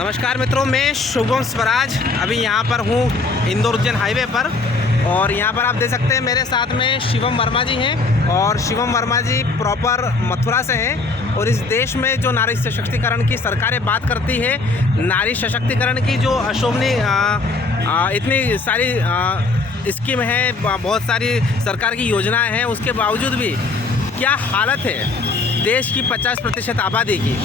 नमस्कार मित्रों, मैं शुभम स्वराज अभी यहाँ पर हूँ इंदौर उज्जैन हाईवे पर। और यहाँ पर आप देख सकते हैं मेरे साथ में शिवम वर्मा जी हैं। और शिवम वर्मा जी प्रॉपर मथुरा से हैं। और इस देश में जो नारी सशक्तिकरण की सरकारें बात करती है, नारी सशक्तिकरण की जो अशोभनीय इतनी सारी स्कीम है, बहुत सारी सरकार की योजनाएं हैं, उसके बावजूद भी क्या हालत है देश की 50% आबादी की।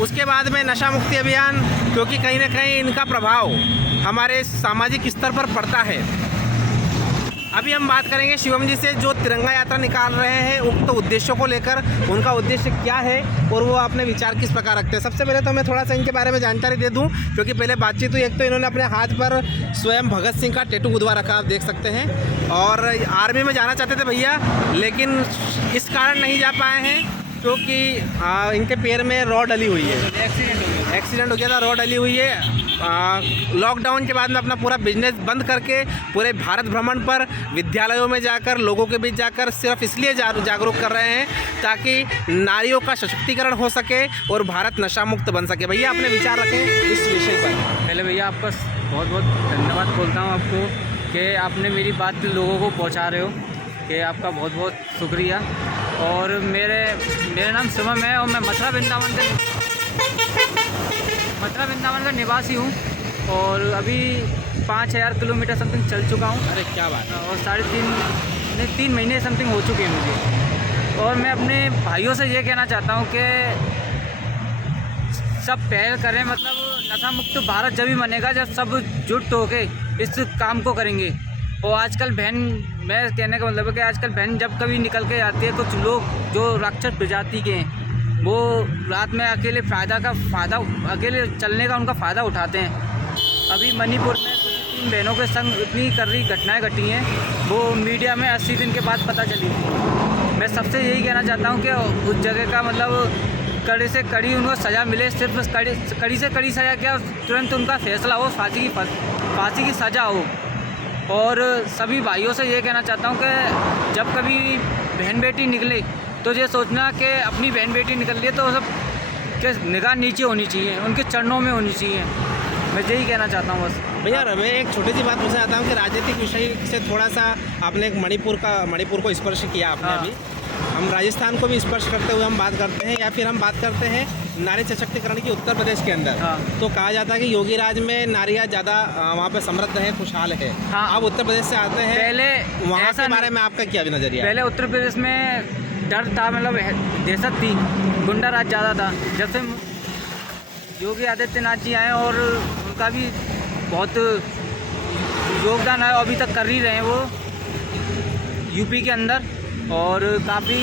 उसके बाद में नशा मुक्ति अभियान, क्योंकि कहीं ना कहीं इनका प्रभाव हमारे सामाजिक स्तर पर पड़ता है। अभी हम बात करेंगे शिवम जी से, जो तिरंगा यात्रा निकाल रहे हैं उक्त उद्देश्यों को लेकर, उनका उद्देश्य क्या है और वो अपने विचार किस प्रकार रखते हैं। सबसे पहले तो मैं थोड़ा सा इनके बारे में जानकारी दे दूं, क्योंकि पहले बातचीत हुई। एक तो इन्होंने अपने हाथ पर स्वयं भगत सिंह का टैटू गुदवा रखा, आप देख सकते हैं। और आर्मी में जाना चाहते थे भैया, लेकिन इस कारण नहीं जा पाए हैं क्योंकि इनके पैर में रॉड डली हुई है, एक्सीडेंट हो गया था, रॉड डली हुई है। लॉकडाउन के बाद में अपना पूरा बिजनेस बंद करके पूरे भारत भ्रमण पर विद्यालयों में जाकर, लोगों के बीच जाकर सिर्फ इसलिए जागरूक कर रहे हैं ताकि नारियों का सशक्तिकरण हो सके और भारत नशा मुक्त बन सके। भैया अपने विचार रखें इस विषय पर। पहले भैया आपका बहुत बहुत धन्यवाद बोलता हूँ आपको कि आपने मेरी बात लोगों को पहुँचा रहे हो, कि आपका बहुत बहुत शुक्रिया। और मेरा नाम शिवम है और मैं मथुरा वृंदावन का निवासी हूँ। और अभी 5000 किलोमीटर समथिंग चल चुका हूँ। अरे क्या बात है। और 3 महीने समथिंग हो चुके हैं मुझे। और मैं अपने भाइयों से ये कहना चाहता हूँ कि सब पहल करें, मतलब नशा मुक्त भारत जब ही बनेगा जब सब जुट होके इस काम को करेंगे। और आजकल बहन, मैं कहने का मतलब है कि आजकल बहन जब कभी निकल के जाती है, कुछ लोग जो राक्षस प्रजाति के हैं वो रात में अकेले अकेले चलने का उनका फ़ायदा उठाते हैं। अभी मणिपुर में कुछ 3 बहनों के संग इतनी कर्री घटनाएं घटी हैं, वो मीडिया में 80 दिन के बाद पता चली थी। मैं सबसे यही कहना चाहता हूँ कि उस जगह का मतलब कड़ी से कड़ी उनको सज़ा मिले। सिर्फ कड़ी से कड़ी सज़ा क्या, तुरंत उनका फैसला हो, फांसी की सज़ा हो। और सभी भाइयों से ये कहना चाहता हूँ कि जब कभी बहन बेटी निकले तो ये सोचना कि अपनी बहन बेटी निकल रही है तो सब के निगाह नीचे होनी चाहिए, उनके चरणों में होनी चाहिए। मैं यही कहना चाहता हूँ बस। भैया मैं एक छोटी सी बात पूछना चाहता हूँ कि राजनीतिक विषय से थोड़ा सा आपने एक मणिपुर को स्पर्श किया आपने। हाँ। अभी हम राजस्थान को भी स्पर्श करते हुए हम बात करते हैं, या फिर हम बात करते हैं नारी सशक्तिकरण की उत्तर प्रदेश के अंदर। हाँ। तो कहा जाता है कि योगी राज में नारियाँ ज़्यादा वहाँ पे समृद्ध है, खुशहाल है। हाँ। आप उत्तर प्रदेश से आते हैं, पहले वहाँ ऐसा के बारे में आपका क्या नज़रिया है? पहले उत्तर प्रदेश में डर था, मतलब दहशत थी, गुंडा राज ज़्यादा था। जब से योगी आदित्यनाथ जी आए और उनका भी बहुत योगदान है, अभी तक कर ही रहे हैं वो यूपी के अंदर। और काफ़ी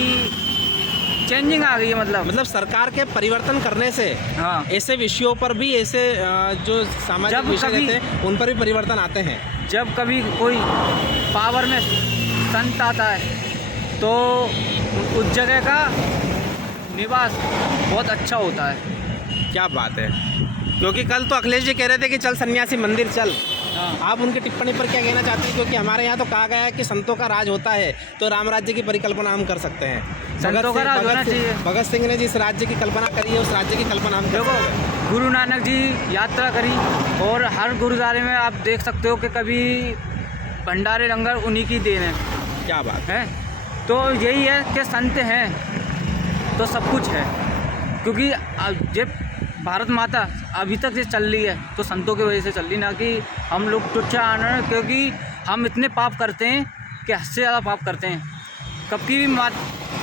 चेंजिंग आ गई है, मतलब सरकार के परिवर्तन करने से हाँ, ऐसे विषयों पर भी, ऐसे जो सामाजिक विषय रहते हैं उन पर भी परिवर्तन आते हैं। जब कभी कोई पावर में संत आता है तो उस जगह का निवास बहुत अच्छा होता है। क्या बात है। क्योंकि कल तो अखिलेश जी कह रहे थे कि चल सन्यासी मंदिर चल। हाँ। आप उनकी टिप्पणी पर क्या कहना चाहते हैं? क्योंकि हमारे यहाँ तो कहा गया है कि संतों का राज होता है, तो राम राज्य की परिकल्पना हम कर सकते हैं। संतों का राज होना चाहिए। भगत सिंह ने जिस राज्य की कल्पना करी है उस राज्य की कल्पना हम कर सकते हैं। गुरु नानक जी यात्रा करी और हर गुरुद्वारे में आप देख सकते हो कि कभी भंडारे लंगर उन्हीं की देन है। क्या बात है। तो यही है कि संत हैं तो सब कुछ है, क्योंकि जब भारत माता अभी तक ये चल रही है तो संतों की वजह से चल रही, ना कि हम लोग तुच्छ आनर, क्योंकि हम इतने पाप करते हैं कि हद से ज़्यादा पाप करते हैं। कब की भी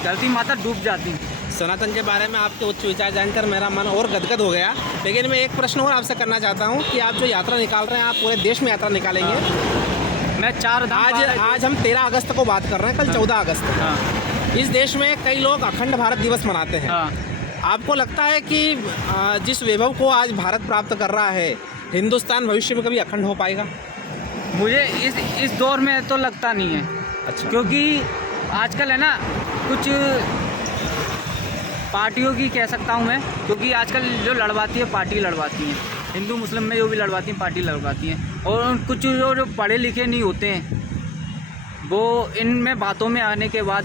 धरती माता डूब जाती। सनातन के बारे में आपके उच्च विचार जानकर मेरा मन और गदगद हो गया। लेकिन मैं एक प्रश्न और आपसे करना चाहता हूँ कि आप जो यात्रा निकाल रहे हैं, आप पूरे देश में यात्रा निकालेंगे। मैं 4 आज हम 13 अगस्त को बात कर रहे हैं, कल 14 अगस्त। हाँ। इस देश में कई लोग अखंड भारत दिवस मनाते हैं। हाँ। आपको लगता है कि जिस वैभव को आज भारत प्राप्त कर रहा है, हिंदुस्तान भविष्य में कभी अखंड हो पाएगा? मुझे इस दौर में तो लगता नहीं है। अच्छा। क्योंकि आजकल है ना, कुछ पार्टियों की कह सकता हूँ मैं, क्योंकि आजकल जो लड़वाती है पार्टी लड़वाती हैं, हिंदू मुस्लिम में जो भी लड़वाती हैं पार्टी लड़वाती हैं। और कुछ जो पढ़े लिखे नहीं होते हैं वो इनमें बातों में आने के बाद